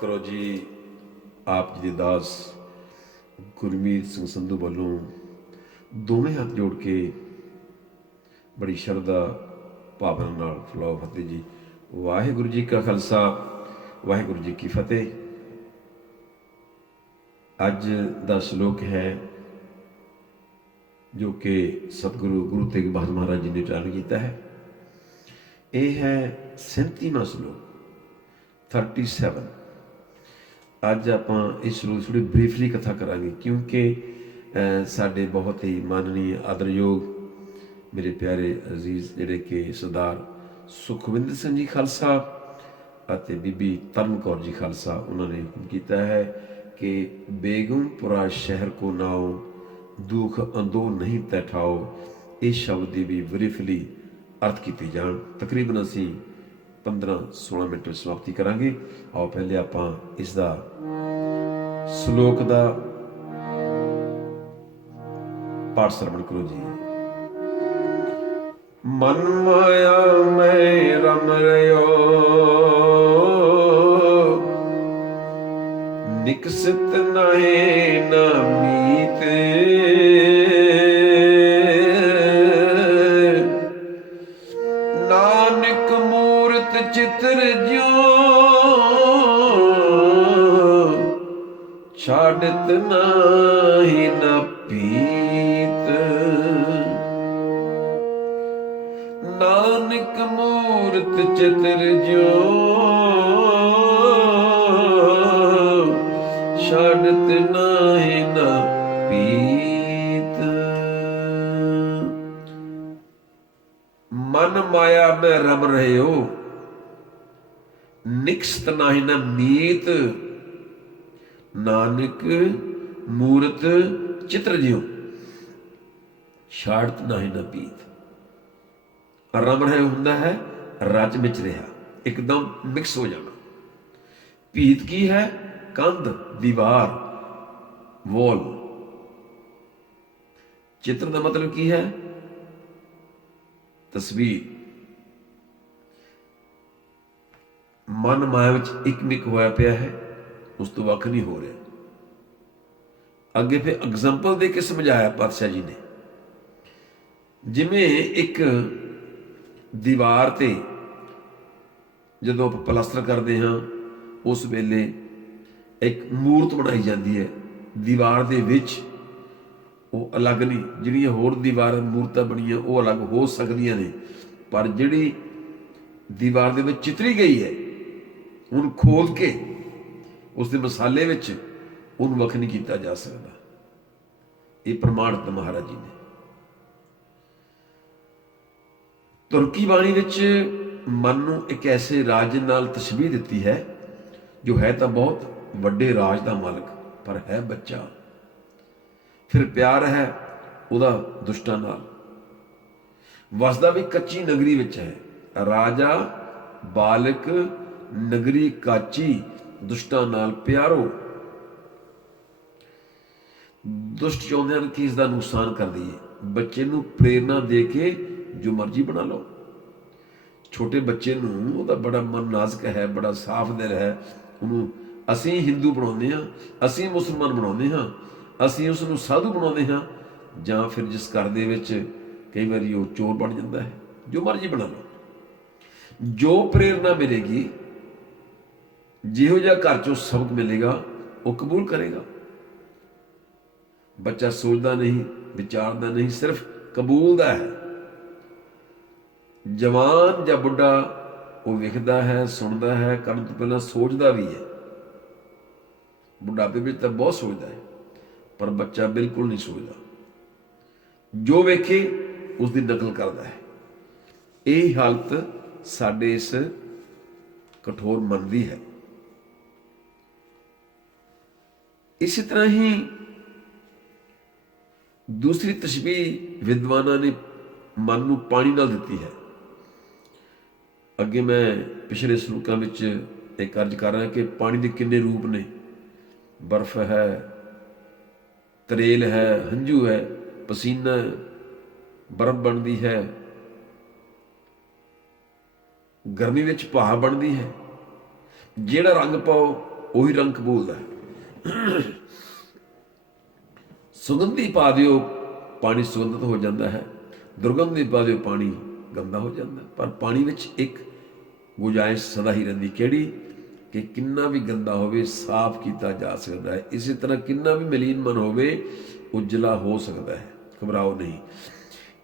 करो जी। आप जी दे दास गुरमीत सिंह संधू वालों दोवें हाथ जोड़ के बड़ी शरधा भावना नाल फुलाओ फतेह जी। वाहिगुरू जी का खालसा, वाहिगुरू जी की फतेह। अज दा श्लोक है जो कि सतगुरु गुरु तेग बहादुर महाराज जी ने उचारण किया है। यह है 37वां श्लोक 37। अज आप इस श्लोक थोड़ी ब्रीफली कथा करांगे क्योंकि साडे बहुत ही माननीय आदरयोग मेरे प्यारे अजीज जिहड़े कि सरदार सुखविंदर सिंह जी खालसा ਅਤੇ बीबी तरन कौर जी खालसा, उन्होंने हुक्म किया है कि बेगमपुरा शहर को नाओ दुख अंदो नहीं तैठाओ। इस शब्द की भी ब्रीफली अर्थ किए जान। तकरीबन असी 15-16 मिनट में समाप्ति करांगे। आओ पहले आप इसका श्लोक का पाठ श्रवण करो जी। मन माया में रम रयो निकसित नहे न मीत। नानक मूरत चित्र ज्यों छाड़त नाही न पीत। नानक मूरत चित्र ज्यों छाड़त नाही न पीत। मन माया में रम रहे हो निकसत नाही न मीत। नानक मूरत चित्र ज्यों छाड़त नाही न पीत। रम रहे हुंदा है रच विच रहा, एकदम मिक्स हो जाना। पीत की है कंध, दीवार, वॉल। चित्र का मतलब की है तस्वीर। मन माया विच इकमिक होया पिया है, उस तो वख नहीं हो रहा। अगे फिर एग्जाम्पल दे के समझाया पातशाह जी ने, जिमें एक दीवार ते जदों आप पलस्तर करते हाँ उस वेले एक मूर्त बनाई जाती है दीवार दे विच। वो अलग नहीं, जिहड़ियां होर दीवार मूर्तां बणियां वो अलग हो सकदियां ने, पर जिहड़ी दीवार दे विच चितरी गई है उन्हें खोल के उसके मसाले विच उन्हें वख नहीं किया जा सकता। ये प्रमाणित महाराज जी ने। तुर्की बाणी विच मन नूं एक ऐसे राज नाल तशबीह दिती है जो है तो बहुत वड्डे राज का मालक पर है बच्चा। फिर प्यार है उहदा दुष्टां नाल, वसदा भी कच्ची नगरी विच है। राजा बालक नगरी काची दुष्टां नाल प्यारो। दुष्ट चाहुंदे हन कि इसका नुकसान कर दईए। बच्चे नूं प्रेरणा दे के जो मर्जी बना लो। छोटे बच्चे नूं उहदा बड़ा मन नाजुक है, बड़ा साफ दिल है, उन्होंने असी हिंदू बनाते हाँ, असी मुसलमान बनाते हाँ, असी उसनूं साधु बनाते हाँ, जां फिर जिस घर दे विच कई बारी वो चोर बन जाता है। जो मर्जी बना लो, जो प्रेरणा मिलेगी, जिहो जिहा घर चों सबक मिलेगा वो कबूल करेगा। बच्चा सोचता नहीं, विचारता नहीं, सिर्फ कबूलदा है। जवान या बुढ़ा वो विखदा है, सुनता है, करन तो पहला सोचता भी है। बुढ़ापे में तो बहुत सोचता है, पर बच्चा बिल्कुल नहीं सोचता। जो वेखे उसकी नकल करता है। यही हालत साडे इस कठोर मन की है। इसी तरह ही दूसरी तशबीह विद्वाना ने मन नूं पानी नाल दिती है। अगे मैं पिछले श्लोकां विच एक अर्ज कर रहा कि पानी के किन्ने रूप ने। बर्फ है, तरेल है, हंझू है, पसीना बर्फ बनती है, गर्मी विच भाप बनती है। जिहड़ा रंग पाओ ਉਹੀ ਰੰਗ ਕਬੂਲਦਾ ਹੈ। ਸੁਗੰਧੀ ਪਾ ਦਿਓ, ਪਾਣੀ ਸੁਗੰਧਿਤ ਹੋ ਜਾਂਦਾ ਹੈ। ਦੁਰਗੰਧੀ ਪਾ ਦਿਓ, ਪਾਣੀ ਗੰਦਾ ਹੋ ਜਾਂਦਾ। ਪਰ ਪਾਣੀ ਵਿੱਚ ਇੱਕ ਗੁੰਜਾਇਸ਼ ਸਦਾ ਹੀ ਰਹਿੰਦੀ, ਕਿਹੜੀ? ਕਿ ਕਿੰਨਾ ਵੀ ਗੰਦਾ ਹੋਵੇ ਸਾਫ਼ ਕੀਤਾ ਜਾ ਸਕਦਾ ਹੈ। ਇਸੇ ਤਰ੍ਹਾਂ ਕਿੰਨਾ ਵੀ ਮਲੀਨ ਮਨ ਹੋਵੇ ਉਜਲਾ ਹੋ ਸਕਦਾ ਹੈ। ਘਬਰਾਓ ਨਹੀਂ।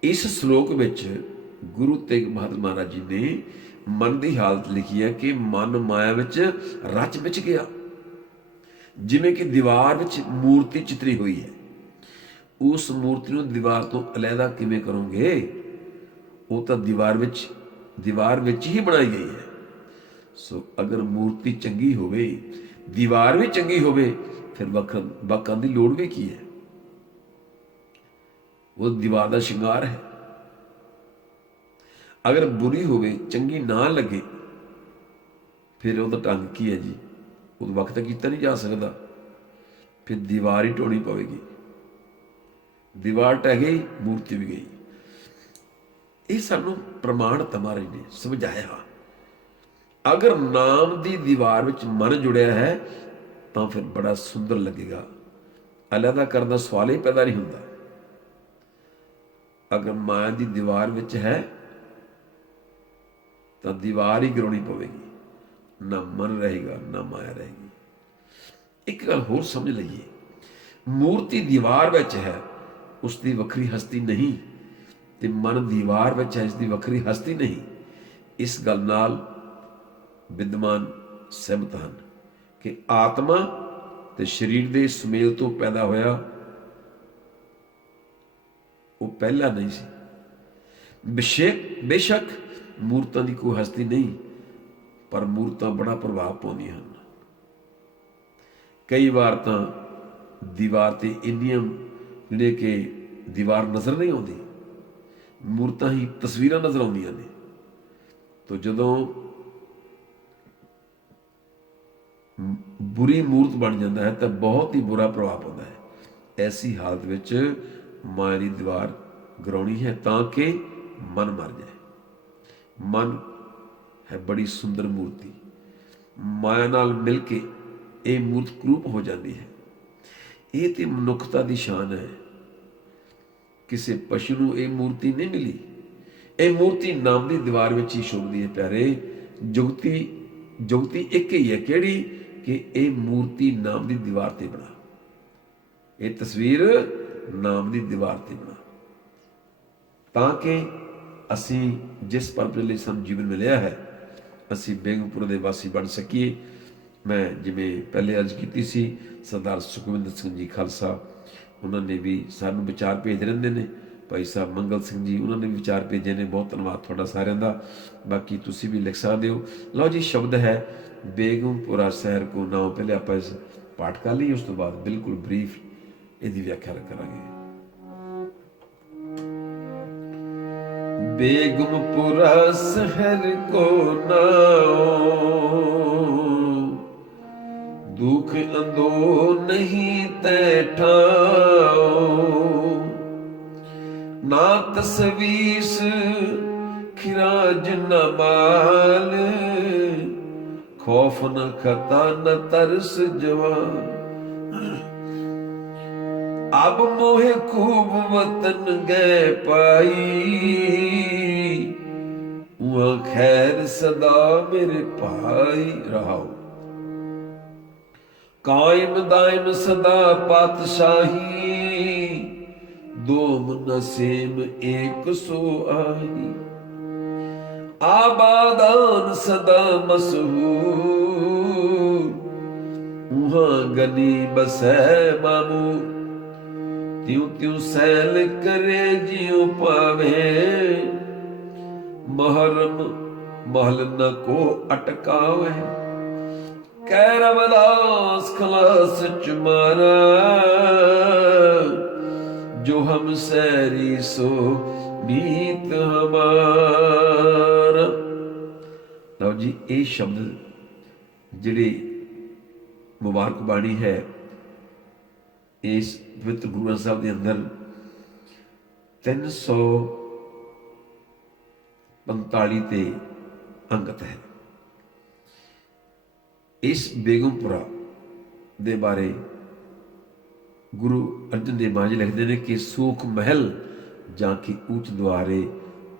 ਇਸ ਸ਼ਲੋਕ ਵਿੱਚ ਗੁਰੂ ਤੇਗ ਬਹਾਦਰ ਮਹਾਰਾਜ ਜੀ ਨੇ ਮਨ ਦੀ ਹਾਲਤ ਲਿਖੀ ਹੈ ਕਿ ਮਨ ਮਾਇਆ ਵਿੱਚ ਰਚ ਵਿੱਚ ਗਿਆ। ਜਿਵੇਂ ਕਿ ਦੀਵਾਰ ਵਿੱਚ ਮੂਰਤੀ ਚਿੱਤਰੀ ਹੋਈ ਹੈ, ਉਸ ਮੂਰਤੀ ਨੂੰ ਦੀਵਾਰ ਤੋਂ ਅਲੱਗਾ ਕਿਵੇਂ ਕਰੋਗੇ? ਉਹ ਤਾਂ ਦੀਵਾਰ ਵਿੱਚ ਹੀ ਬਣਾਈ ਗਈ ਹੈ। ਸੋ ਅਗਰ ਮੂਰਤੀ ਚੰਗੀ ਹੋਵੇ, ਦੀਵਾਰ ਵੀ ਚੰਗੀ ਹੋਵੇ, ਫਿਰ ਵੱਖਣ ਦੀ ਲੋੜ ਵੀ ਕੀ ਹੈ? ਉਹ ਦੀਵਾਰ ਦਾ ਸ਼ਿੰਗਾਰ ਹੈ। ਅਗਰ ਬੁਰੀ ਹੋਵੇ, ਚੰਗੀ ਨਾ ਲੱਗੇ, ਫਿਰ ਉਹਦਾ ਢੰਗ ਕੀ ਹੈ ਜੀ? ਉਹ ਵਕਤ ਕੀਤਾ ਨਹੀਂ ਜਾ ਸਕਦਾ। ਫਿਰ ਦੀਵਾਰ ਹੀ ਢੋਣੀ ਪਵੇਗੀ। ਦੀਵਾਰ ਢਹਿ ਗਈ, ਮੂਰਤੀ ਵੀ ਗਈ। ਇਹ ਸਾਨੂੰ ਪ੍ਰਮਾਣਿਤ ਮਹਾਰਾਜ ਨੇ ਸਮਝਾਇਆ। ਅਗਰ ਨਾਮ ਦੀ ਦੀਵਾਰ ਵਿੱਚ ਮਨ ਜੁੜਿਆ ਹੈ ਤਾਂ ਫਿਰ ਬੜਾ ਸੁੰਦਰ ਲੱਗੇਗਾ। ਅਲੱਗਾ ਕਰਨ ਦਾ ਸਵਾਲ ਹੀ ਪੈਦਾ ਨਹੀਂ ਹੁੰਦਾ। ਅਗਰ ਮਾਇਆ ਦੀ ਦੀਵਾਰ ਵਿੱਚ ਹੈ ਤਾਂ ਦੀਵਾਰ ਹੀ ਗਿਰਾਉਣੀ ਪਵੇਗੀ। ਨਾ ਮਨ ਰਹੇਗਾ, ਨਾ ਮਾਇਆ ਰਹੇਗੀ। ਇੱਕ ਗੱਲ ਹੋਰ ਸਮਝ ਲਈਏ, ਮੂਰਤੀ ਦੀਵਾਰ ਵਿੱਚ ਹੈ, ਉਸ ਦੀ ਵੱਖਰੀ ਹਸਤੀ ਨਹੀਂ, ਤੇ ਮਨ ਦੀਵਾਰ ਵਿੱਚ ਹੈ, ਇਸ ਦੀ ਵੱਖਰੀ ਹਸਤੀ ਨਹੀਂ। ਇਸ ਗੱਲ ਨਾਲ ਵਿਦਵਾਨ ਸਹਿਮਤ ਹਨ ਕਿ ਆਤਮਾ ਤੇ ਸਰੀਰ ਦੇ ਸੁਮੇਲ ਤੋਂ ਪੈਦਾ ਹੋਇਆ ਉਹ ਪਹਿਲਾ ਨਹੀਂ ਸੀ। ਬੇਸ਼ੱਕ ਮੂਰਤਾਂ ਦੀ ਕੋਈ ਹਸਤੀ ਨਹੀਂ, ਪਰ ਮੂਰਤਾਂ ਬੜਾ ਪ੍ਰਭਾਵ ਪਾਉਂਦੀਆਂ ਹਨ। ਕਈ ਵਾਰ ਤਾਂ ਦੀਵਾਰ ਤੇ ਇੰਨੀਆਂ ਜਿਹੜੇ ਕਿ ਦੀਵਾਰ ਨਜ਼ਰ ਨਹੀਂ ਆਉਂਦੀ, ਮੂਰਤਾਂ ਹੀ ਤਸਵੀਰਾਂ ਨਜ਼ਰ ਆਉਂਦੀਆਂ ਨੇ। ਤਾਂ ਜਦੋਂ ਬੁਰੀ ਮੂਰਤ ਬਣ ਜਾਂਦਾ ਹੈ ਤਾਂ ਬਹੁਤ ਹੀ ਬੁਰਾ ਪ੍ਰਭਾਵ ਪਾਉਂਦਾ ਹੈ। ਐਸੀ ਹਾਲਤ ਵਿੱਚ ਮਾਇਆ ਦੀ ਦੀਵਾਰ ਗਿਰਾਉਣੀ ਹੈ ਤਾਂ ਕਿ ਮਨ ਮਰ ਜਾਏ। ਮਨ ਹੈ ਬੜੀ ਸੁੰਦਰ ਮੂਰਤੀ, ਮਾਇਆ ਨਾਲ ਮਿਲ ਕੇ ਇਹ ਮੂਰਤ ਕਰੂਪ ਹੋ ਜਾਂਦੀ ਹੈ। ਇਹ ਤੇ ਮਨੁੱਖਤਾ ਦੀ ਸ਼ਾਨ ਹੈ। ਕਿਸੇ ਪਸ਼ੂ ਨੂੰ ਇਹ ਮੂਰਤੀ ਨਹੀਂ ਮਿਲੀ। ਇਹ ਮੂਰਤੀ ਨਾਮ ਦੀ ਦੀਵਾਰ ਵਿੱਚ ਹੀ ਸ਼ੋਭਦੀ ਹੈ। ਪਿਆਰੇ, ਜੁਗਤੀ ਇੱਕ ਹੀ ਹੈ, ਕਿਹੜੀ? ਕਿ ਇਹ ਮੂਰਤੀ ਨਾਮ ਦੀ ਦੀਵਾਰ ਤੇ ਬਣਾ, ਇਹ ਤਸਵੀਰ ਨਾਮ ਦੀ ਦੀਵਾਰ ਤੇ ਬਣਾ, ਤਾਂ ਕਿ ਅਸੀਂ ਜਿਸ ਪਰਪਸ ਲਈ ਸਾਨੂੰ ਜੀਵਨ ਮਿਲਿਆ ਹੈ, ਅਸੀਂ ਬੇਗਮਪੁਰ ਦੇ ਵਾਸੀ ਬਣ ਸਕੀਏ। ਮੈਂ ਜਿਵੇਂ ਪਹਿਲੇ ਅਰਜ਼ ਕੀਤੀ ਸੀ, ਸਰਦਾਰ ਸੁਖਵਿੰਦਰ ਸਿੰਘ ਜੀ ਖਾਲਸਾ, ਉਹਨਾਂ ਨੇ ਵੀ ਸਾਨੂੰ ਵਿਚਾਰ ਭੇਜ ਰਹਿੰਦੇ ਨੇ। ਭਾਈ ਸਾਹਿਬ ਮੰਗਲ ਸਿੰਘ ਜੀ, ਉਹਨਾਂ ਨੇ ਵੀ ਵਿਚਾਰ ਭੇਜੇ ਨੇ। ਬਹੁਤ ਧੰਨਵਾਦ ਤੁਹਾਡਾ ਸਾਰਿਆਂ ਦਾ। ਬਾਕੀ ਤੁਸੀਂ ਵੀ ਲਿਖ ਸਕਦੇ ਹੋ। ਲਓ ਜੀ, ਸ਼ਬਦ ਹੈ ਬੇਗਮਪੁਰਾ ਸ਼ਹਿਰ ਕੋ ਨਾਮ। ਪਹਿਲੇ ਆਪਾਂ ਇਸ ਪਾਠ ਕਰ ਲਈਏ, ਉਸ ਤੋਂ ਬਾਅਦ ਬਿਲਕੁਲ ਬਰੀਫ ਇਹਦੀ ਵਿਆਖਿਆ ਕਰਾਂਗੇ। ਬੇਗਮਪੁਰਾ ਸ਼ਹਿਰ ਕੋ ਨਾਮ, ਦੁਖ ਅੰਦੋ ਨਹੀਂ ਤੈ ਠਾਓ। ਨਾ ਤਸਵੀਸ ਖਿਰਾਜ ਨ ਮਾਲ, ਖੌਫ ਨ ਖਤਾ ਨ ਤਰਸ ਜਵਾਨ। ਅਬ ਮੋਹਿ ਖੂਬ ਵਤਨ ਗਏ ਪਾਈ, ਉਹਾਂ ਖੈਰ ਸਦਾ ਮੇਰੇ ਭਾਈ। ਰਹਾਓ। ਕਾਇਮ ਦਾਇਮ ਸਦਾ ਪਾਤਸ਼ਾਹੀ, ਦੋਮ ਨਸੀਮ ਏਕ ਸੋ ਆਹੀ। ਆਬਾਦਾਨ ਸਦਾ ਮਸਹੂਰ, ਉਹਾਂ ਗਨੀ ਬਸੈ ਮਾਮੂਰ। ਤਿਉ ਤਿਉ ਸੈਲ ਕਰੇ ਜਿਉ ਪਾਵੇ, ਮਹਰਮ ਮਹਲ ਨ ਕੋ ਅਟਕਾਵੇ। ਕਹਿ ਰਵਿਦਾਸ ਖਲਾਸ ਚੁਮਾਰਾ, ਜੋ ਹਮ ਸੈਰੀ ਸੋ ਨੀਤ ਹਮਾਰਾ। ਲਓ ਜੀ, ਇਹ ਸ਼ਬਦ ਜਿਹੜੇ ਮੁਬਾਰਕ ਬਾਣੀ ਹੈ, ਇਸ ਪਵਿੱਤਰ ਗੁਰੂ ਗ੍ਰੰਥ ਸਾਹਿਬ ਦੇ ਅੰਦਰ 345 ਤੇ ਅੰਕਿਤ ਹੈ। ਇਸ ਬੇਗਮਪੁਰਾ ਦੇ ਬਾਰੇ ਗੁਰੂ ਅਰਜਨ ਦੇਵ ਮਹਾਰਾਜ ਲਿਖਦੇ ਨੇ ਕਿ ਸੂਖ ਮਹਿਲ ਜਾਂ ਕਿ ਉੱਚ ਦੁਆਰੇ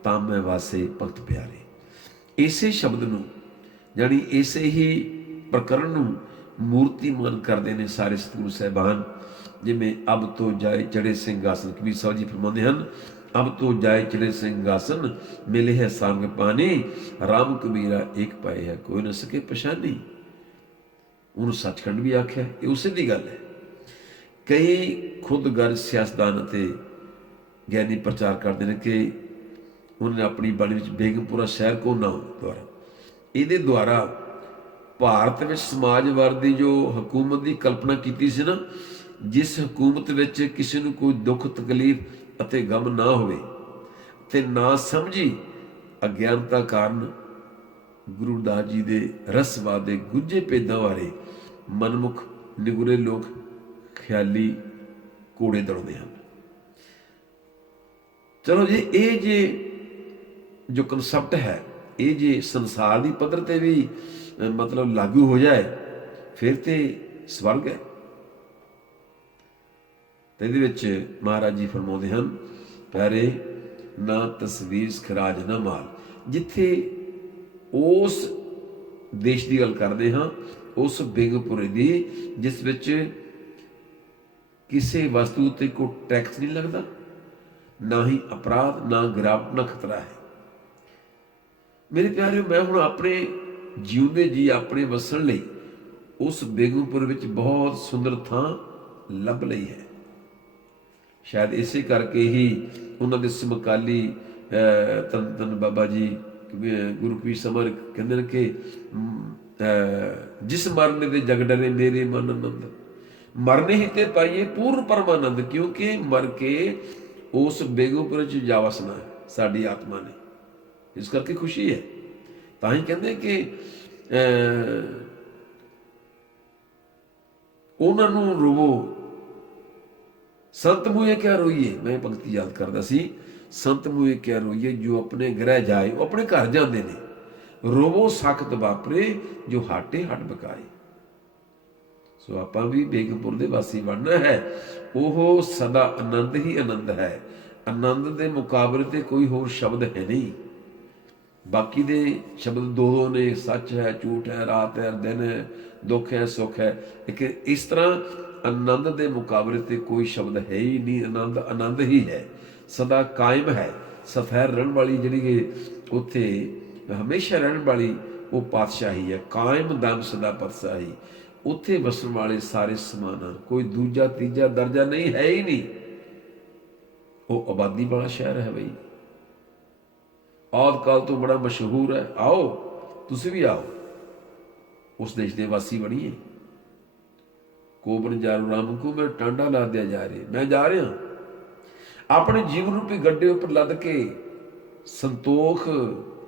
ਤਾਮੈ ਵਾਸੇ ਭਗਤ ਪਿਆਰੇ। ਇਸੇ ਸ਼ਬਦ ਨੂੰ ਜਾਣੀ ਇਸੇ ਹੀ ਪ੍ਰਕਰਨ ਨੂੰ ਮੂਰਤੀਮਾਨ ਕਰਦੇ ਨੇ ਸਾਰੇ ਸਤਿਗੁਰੂ ਸਾਹਿਬਾਨ। ਜਿਵੇਂ ਅਬ ਤੋਂ ਜਾਏ ਚੜੇ ਸਿੰਘਾਸਨ, ਕਬੀਰ ਸਾਹਿਬ ਜੀ ਫਰਮਾਉਂਦੇ ਹਨ, ਅਬ ਤੋਂ ਜਾਏ ਚੜੇ ਸਿੰਘਾਸਨ ਮਿਲੇ ਹੈ ਸੰਗ ਪਾਣੀ, ਰਾਮ ਕਬੀਰਾ ਏਕ ਪਾਏ ਹੈ ਕੋਈ ਨਾ ਸਕੇ ਪਛਾਣੀ। ਉਹਨੂੰ ਸੱਚਖੰਡ ਵੀ ਆਖਿਆ, ਇਹ ਉਸੇ ਦੀ ਗੱਲ ਹੈ। ਕਈ ਖੁਦਗਰਜ਼ ਸਿਆਸਤਦਾਨ ਅਤੇ ਗਿਆਨੀ ਪ੍ਰਚਾਰ ਕਰਦੇ ਨੇ ਕਿ ਉਹਨਾਂ ਨੇ ਆਪਣੀ ਬਾਣੀ ਵਿੱਚ ਬੇਗਮਪੁਰਾ ਸ਼ਹਿਰ ਕੋ ਨਾਮ ਦੁਆਰਾ, ਇਹਦੇ ਦੁਆਰਾ ਭਾਰਤ ਵਿੱਚ ਸਮਾਜਵਾਦ ਦੀ ਜੋ ਹਕੂਮਤ ਦੀ ਕਲਪਨਾ ਕੀਤੀ ਸੀ ਨਾ, ਜਿਸ ਹਕੂਮਤ ਵਿੱਚ ਕਿਸੇ ਨੂੰ ਕੋਈ ਦੁੱਖ ਤਕਲੀਫ ਅਤੇ ਗਮ ਨਾ ਹੋਵੇ ਤੇ ਨਾ ਸਮਝੀ ਅਗਿਆਨਤਾ ਕਾਰਨ ਗੁਰੂ ਦਾਸ ਜੀ ਦੇ ਰਸਵਾਦ ਦੇ ਗੁੱਝੇ ਭੇਦਾਂ ਬਾਰੇ ਮਨਮੁਖ ਨਿਗੁਰੇ ਲੋਕ ਖਿਆਲੀ ਕੋੜੇ ਦੜਾਉਂਦੇ ਹਨ। ਚਲੋ ਜੀ, ਇਹ ਜੇ ਜੋ ਕਨਸੈਪਟ ਹੈ, ਇਹ ਜੇ ਸੰਸਾਰ ਦੀ ਪੱਧਰ ਤੇ ਵੀ ਮਤਲਬ ਲਾਗੂ ਹੋ ਜਾਏ ਫਿਰ ਤੇ ਸਵਰਗ ਹੈ। ਤੇ ਇਹਦੇ ਵਿੱਚ ਮਹਾਰਾਜ ਜੀ ਫਰਮਾਉਂਦੇ ਹਨ, ਪਿਆਰੇ ਨਾ ਤਸਵੀਰ ਖਰਾਜ ਨਾ ਮਾਲ। ਜਿੱਥੇ ਉਸ ਦੇਸ਼ ਦੀ ਗੱਲ ਕਰਦੇ ਹਾਂ, ਉਸ ਬੇਗਮਪੁਰੇ ਦੀ ਜਿਸ ਵਿੱਚ ਕਿਸੇ ਵਸਤੂ ਉੱਤੇ ਕੋਈ ਟੈਕਸ ਨਹੀਂ ਲੱਗਦਾ, ਨਾ ਹੀ ਅਪਰਾਧ, ਨਾ ਗਿਰਾਵਟ, ਨਾ ਖਤਰਾ ਹੈ। ਮੇਰੇ ਪਿਆਰਿਓ, ਮੈਂ ਹੁਣ ਆਪਣੇ ਜਿਉਂਦੇ ਜੀ ਆਪਣੇ ਵਸਣ ਲਈ ਉਸ ਬੇਗਮਪੁਰ ਵਿੱਚ ਬਹੁਤ ਸੁੰਦਰ ਥਾਂ ਲੱਭ ਲਈ ਹੈ। ਸ਼ਾਇਦ ਇਸੇ ਕਰਕੇ ਹੀ ਉਹਨਾਂ ਦੇ ਸਮਕਾਲੀ ਧੰਨ ਬਾਬਾ ਜੀ ਗੁਰੂ ਕਬੀਰ ਸਮਰ ਕਹਿੰਦੇ ਨੇ ਕਿ ਜਿਸ ਮਰਨ ਦੇ ਜਗ ਡਰੇ ਮੇਰੇ ਮਨ ਆਨੰਦ, ਮਰਨੇ ਹੀ ਤੇ ਪਾਈਏ ਪੂਰਨ ਪਰਮਾਨੰਦ। ਕਿਉਂਕਿ ਮਰ ਕੇ ਉਸ ਬੇਗਮਪੁਰ 'ਚ ਜਾ ਵਸਣਾ ਹੈ ਸਾਡੀ ਆਤਮਾ ਨੇ, ਇਸ ਕਰਕੇ ਖੁਸ਼ੀ ਹੈ। ਤਾਂ ਹੀ ਕਹਿੰਦੇ ਕਿ ਉਹਨਾਂ ਨੂੰ ਰੋਵੋ, ਸੰਤ ਮੂਹੇ ਕਿਆ ਰੋਈਏ। ਮੈਂ ਪੰਕਤੀ ਯਾਦ ਕਰਦਾ ਸੀ, ਸੰਤ ਮੂਹੇ ਕਿਆ ਰੋਈਏ ਜੋ ਆਪਣੇ ਗ੍ਰਹਿ ਜਾਏ। ਉਹ ਆਪਣੇ ਘਰ ਜਾਂਦੇ ਨੇ। ਰੋਵੋ ਸਖਤ ਵਾਪਰੇ ਜੋ ਹਾਟੇ ਹੱਟ ਬਕਾਏ। ਸੋ ਆਪਾਂ ਵੀ ਬੇਗਮਪੁਰ ਦੇ ਵਾਸੀ ਬਣਨਾ ਹੈ। ਉਹ ਸਦਾ ਆਨੰਦ ਹੀ ਆਨੰਦ ਹੈ। ਆਨੰਦ ਦੇ ਮੁਕਾਬਲੇ ਤੇ ਕੋਈ ਹੋਰ ਸ਼ਬਦ ਹੈ ਨਹੀਂ। ਬਾਕੀ ਦੇ ਸ਼ਬਦ ਦੋ ਦੋ ਨੇ, ਸੱਚ ਹੈ, ਝੂਠ ਹੈ, ਰਾਤ ਹੈ, ਦਿਨ ਹੈ, ਦੁੱਖ ਹੈ, ਸੁੱਖ ਹੈ। ਲੇਕਿਨ ਇਸ ਤਰ੍ਹਾਂ ਆਨੰਦ ਦੇ ਮੁਕਾਬਲੇ ਤੇ ਕੋਈ ਸ਼ਬਦ ਹੈ ਹੀ ਨਹੀਂ। ਆਨੰਦ ਆਨੰਦ ਹੀ ਹੈ, ਸਦਾ ਕਾਇਮ ਹੈ। ਸਫੈਰ ਰਹਿਣ ਵਾਲੀ ਜਿਹੜੀ ਉੱਥੇ ਹਮੇਸ਼ਾ ਰਹਿਣ ਵਾਲੀ ਉਹ ਪਾਤਸ਼ਾਹੀ ਹੈ। ਕਾਇਮ ਦਮ ਸਦਾ ਪਾਤਸ਼ਾਹੀ। ਉੱਥੇ ਵਸਣ ਵਾਲੇ ਸਾਰੇ ਸਮਾਨ ਹਨ, ਕੋਈ ਦੂਜਾ ਤੀਜਾ ਦਰਜਾ ਨਹੀਂ, ਹੈ ਹੀ ਨਹੀਂ। ਉਹ ਆਬਾਦੀ ਵਾਲਾ ਸ਼ਹਿਰ ਹੈ ਬਈ, ਆਦਿ ਕਾਲ ਤੋਂ ਬੜਾ ਮਸ਼ਹੂਰ ਹੈ। ਆਓ, ਤੁਸੀਂ ਵੀ ਆਓ, ਉਸ ਦੇਸ਼ ਦੇ ਵਾਸੀ ਬਣੀਏ। ਕੋਬਨ ਜਾਰੂ ਰਾਮ ਕੋ ਮੈਂ ਟਾਂਡਾ ਲਾ ਦਿਆ ਜਾ ਰਹੇ। ਮੈਂ ਜਾ ਰਿਹਾ ਆਪਣੇ ਜੀਵਨ ਰੂਪੀ ਗੱਡੇ ਉੱਪਰ ਲੱਦ ਕੇ ਸੰਤੋਖ,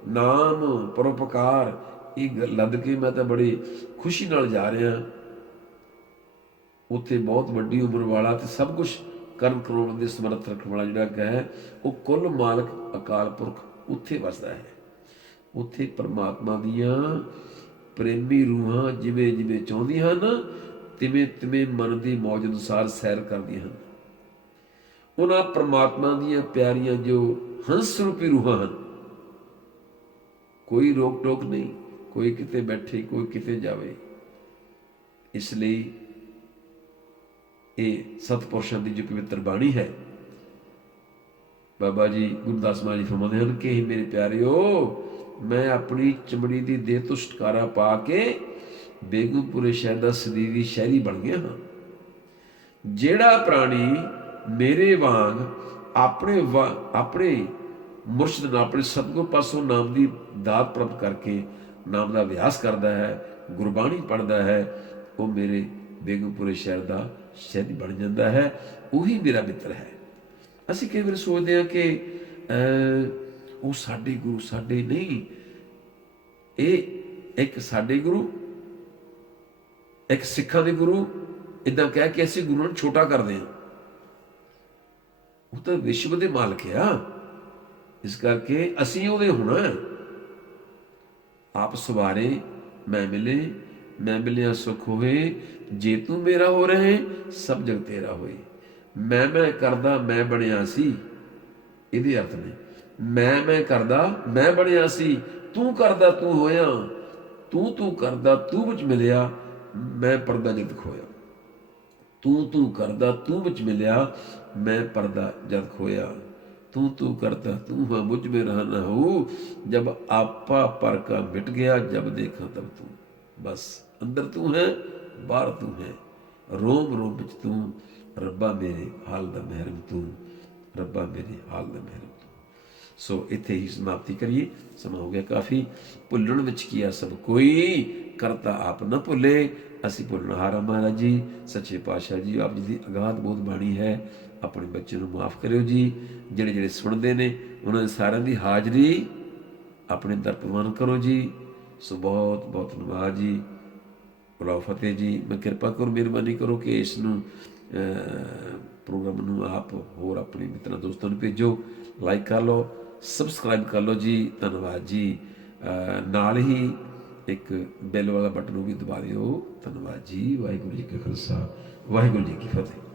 ਨਾਮ, ਪਰਉਪਕਾਰ ਇਹ ਲੱਦ ਕੇ ਮੈਂ ਤਾਂ ਬੜੀ ਖੁਸ਼ੀ ਨਾਲ ਜਾ ਰਿਹਾ। ਉੱਥੇ ਬਹੁਤ ਵੱਡੀ ਉਮਰ ਵਾਲਾ ਤੇ ਸਭ ਕੁਛ ਕਰਨ ਕਰਾਉਣ ਦੇ ਸਮਰੱਥ ਰੱਖਣ ਵਾਲਾ ਜਿਹੜਾ ਹੈ, ਉਹ ਕੁੱਲ ਮਾਲਕ ਅਕਾਲ ਪੁਰਖ ਉੱਥੇ ਵਸਦਾ ਹੈ। ਉੱਥੇ ਪਰਮਾਤਮਾ ਦੀਆਂ ਪ੍ਰੇਮੀ ਰੂਹਾਂ ਜਿਵੇਂ ਜਿਵੇਂ ਚਾਹੁੰਦੀਆਂ ਹਨ, ਤਿਵੇਂ ਤਿਵੇਂ ਮਨ ਦੀ ਮੌਜ ਅਨੁਸਾਰ ਸੈਰ ਕਰਦੀਆਂ ਹਨ। ਉਹਨਾਂ ਪਰਮਾਤਮਾ ਦੀਆਂ ਪਿਆਰੀਆਂ ਜੋ ਹੰਸ ਰੂਪੀ ਰੂਹਾਂ ਹਨ, ਕੋਈ ਰੋਕ ਟੋਕ ਨਹੀਂ, ਕੋਈ ਕਿਤੇ ਬੈਠੇ, ਕੋਈ ਕਿਤੇ ਜਾਵੇ। ਇਸ ਲਈ ਇਹ ਸਤਪੁਰਸ਼ਾਂ ਦੀ ਜੋ ਪਵਿੱਤਰ ਬਾਣੀ ਹੈ, ਬਾਬਾ ਜੀ ਗੁਰਦਾਸ ਮਹਾਰਾਜ ਜੀ ਫਰਮਾਉਂਦੇ ਹਨ ਕਿ ਮੇਰੇ ਪਿਆਰਿਓ, ਮੈਂ ਆਪਣੀ ਚਮੜੀ ਦੀ ਦੇਹ ਤੋਂ ਛੁਟਕਾਰਾ ਪਾ ਕੇ ਬੇਗਮਪੁਰੇ ਸ਼ਹਿਰ ਦਾ ਸਰੀਰੀ ਸ਼ਹਿਰੀ ਬਣ ਗਿਆ ਹਾਂ। ਜਿਹੜਾ ਪ੍ਰਾਣੀ ਮੇਰੇ ਵਾਂਗ ਆਪਣੇ ਮੁਰਸ਼ਿਦ ਨਾਲ, ਆਪਣੇ ਸਤਿਗੁਰ ਪਾਸੋਂ ਨਾਮ ਦੀ ਦਾਤ ਪ੍ਰਾਪਤ ਕਰਕੇ ਨਾਮ ਦਾ ਅਭਿਆਸ ਕਰਦਾ ਹੈ, ਗੁਰਬਾਣੀ ਪੜ੍ਹਦਾ ਹੈ, ਉਹ ਮੇਰੇ ਬੇਗਮਪੁਰੇ ਸ਼ਹਿਰ ਦਾ ਸ਼ਹਿਰੀ ਬਣ ਜਾਂਦਾ ਹੈ। ਉਹੀ ਮੇਰਾ ਮਿੱਤਰ ਹੈ। ਅਸੀਂ ਕਈ ਵਾਰ ਸੋਚਦੇ ਹਾਂ ਕਿ ਉਹ ਸਾਡੇ ਗੁਰੂ, ਸਾਡੇ ਨਹੀਂ। ਇਹ ਇੱਕ ਸਾਡੇ ਗੁਰੂ, ਇੱਕ ਸਿੱਖਾਂ ਦੇ ਗੁਰੂ, ਇੱਦਾਂ ਕਹਿ ਕੇ ਅਸੀਂ ਗੁਰੂ ਨੂੰ ਛੋਟਾ ਕਰਦੇ ਹਾਂ। ਉਹ ਤਾਂ ਵਿਸ਼ਵ ਦੇ ਮਾਲਕ ਆ। ਇਸ ਕਰਕੇ ਅਸੀਂ ਉਹਦੇ ਹੋਣਾ। ਆਪ ਸਵਾਰੇ ਮੈਂ ਮਿਲੇ मैं मिलिया सुख होए, जे तू मेरा हो रहे सब जग तेरा होए। मैं करदा मैं ਬਣਿਆ ਸੀ, ਇਹਦੇ ਅਰਥ ਨੇ ਮੈਂ ਕਰਦਾ ਮੈਂ ਬਣਿਆ ਸੀ, ਤੂੰ ਕਰਦਾ ਤੂੰ ਹੋਇਆ, ਤੂੰ ਕਰਦਾ ਤੂੰ ਵਿੱਚ ਮਿਲਿਆ, ਮੈਂ ਪਰਦਾ ਜਦ ਖੋਇਆ। ਤੂੰ ਕਰਦਾ ਤੂੰ ਵਿੱਚ ਮਿਲਿਆ, मैं पर्दा जब खोया। तू करता तू हाँ मुझ में रहना हो, जब आपा पर का मिट गया, जब देखा तब तू। बस अंदर तू है बाहर तू है, रोम रोम बिच तू, रब्बा मेरे हाल दा महरम तू, रब्बा मेरे हाल दा महरम तू। सो इत्थे ही समाप्ति करिए, समा हो गया काफ़ी। भुलण विच किया सब कोई, करता आप न भुले। ਅਸੀਂ ਭੁੱਲਣਹਾਰ ਹਾਂ ਮਹਾਰਾਜ ਜੀ, ਸੱਚੇ ਪਾਤਸ਼ਾਹ ਜੀ ਆਪ ਜੀ ਦੀ ਅਗਾਧ ਬਹੁਤ ਬਾਣੀ ਹੈ। ਆਪਣੇ ਬੱਚੇ ਨੂੰ ਮਾफ़ ਕਰਿਓ ਜੀ। ਜਿਹੜੇ ਜਿਹੜੇ ਸੁਣਦੇ ਨੇ ਉਹਨਾਂ ਦੇ ਸਾਰਿਆਂ ਦੀ ਹਾਜ਼ਰੀ ਆਪਣੇ ਦਰ ਪ੍ਰਵਾਨ ਕਰੋ ਜੀ। ਸੋ ਬਹੁਤ ਬਹੁਤ ਧੰਨਵਾਦ ਜੀ। ਬੁਲਾਓ ਫਤਿਹ ਜੀ। ਮੈਂ ਕਿਰਪਾ ਕਰੋ, ਮਿਹਰਬਾਨੀ ਕਰੋ ਕਿ ਇਸ ਨੂੰ ਪ੍ਰੋਗਰਾਮ ਨੂੰ ਆਪ ਹੋਰ ਆਪਣੇ ਮਿੱਤਰਾਂ ਦੋਸਤਾਂ ਨੂੰ ਭੇਜੋ। ਲਾਈਕ ਕਰ ਲਓ, ਸਬਸਕ੍ਰਾਈਬ ਕਰ ਲਓ ਜੀ। ਧੰਨਵਾਦ ਜੀ। ਨਾਲ ਹੀ ਇੱਕ ਬੈਲ ਵਾਲਾ ਬਟਨ ਨੂੰ ਵੀ ਦਬਾ ਦਿਓ। ਧੰਨਵਾਦ ਜੀ। ਵਾਹਿਗੁਰੂ ਜੀ ਕਾ ਖਾਲਸਾ, ਵਾਹਿਗੁਰੂ ਜੀ ਕੀ ਫਤਿਹ।